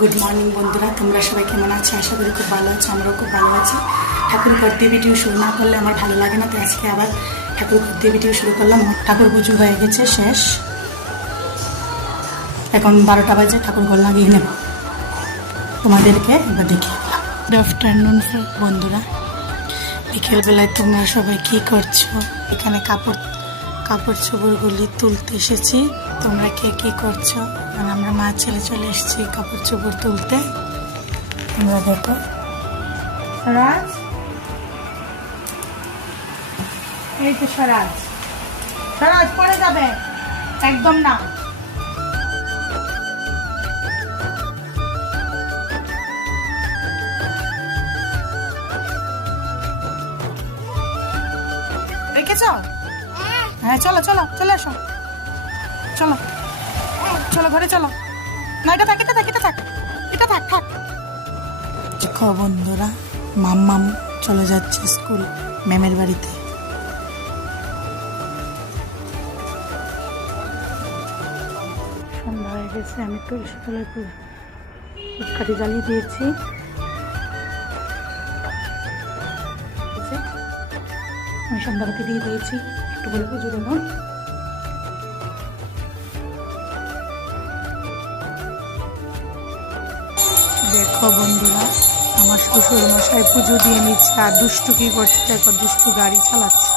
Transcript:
Good morning বন্ধুরা, তোমরা সবাই কেমন আছো? আশা করি খুব ভালো আছো। আমরাও খুব ভালো আছি। ঠাকুর ঘর দিয়ে ভিডিও শুরু না করলে আমার ভালো লাগে না, তো আজকে আবার ঠাকুর ঘর দিয়ে ভিডিও শুরু করলাম। ঠাকুর পুজো হয়ে গেছে, শেষ। এখন 12টা বাজে, ঠাকুর ঘর লাগিয়ে নেব। তোমাদেরকে এবার দেখিয়ে দিলাম। গুড আফটারনুন বন্ধুরা, বিকেলবেলায় তোমরা সবাই কি করছো? এখানে কাপড় চোপড়গুলি তুলতে এসেছি। তোমরা কে কি করছো? আর আমরা মা ছেলে চলে এসেছি কাপড় চোপড় তুলতে। তোমরা দেখো। স্বরাজ, এই তো স্বরাজ। স্বরাজ পড়ে যাবে একদম না। রেখেছ? হ্যাঁ, চলো চলো চলে আসো। চলো চলো ঘরে চলো। না, এটা থাক, এটা থাক, এটা থাক, এটা থাক থাক। দেখো বন্ধুরা, মাম্মাম চলে যাচ্ছে স্কুল, ম্যামের বাড়িতে। সন্ধ্যা হয়ে গেছে, আমি তুলসী তলায় ধূপকাঠি জ্বালিয়ে দিয়েছি। আমি সন্ধ্যাবাতি দিয়ে দিয়েছি, একটু বলে পুজো দেবো। দেখো বন্ধুরা, আমার শ্বশুর মশাই পুজো দিয়ে নিচ্ছে, আর দুষ্টু কি করছে দেখো, দুষ্টু গাড়ি চালাচ্ছে।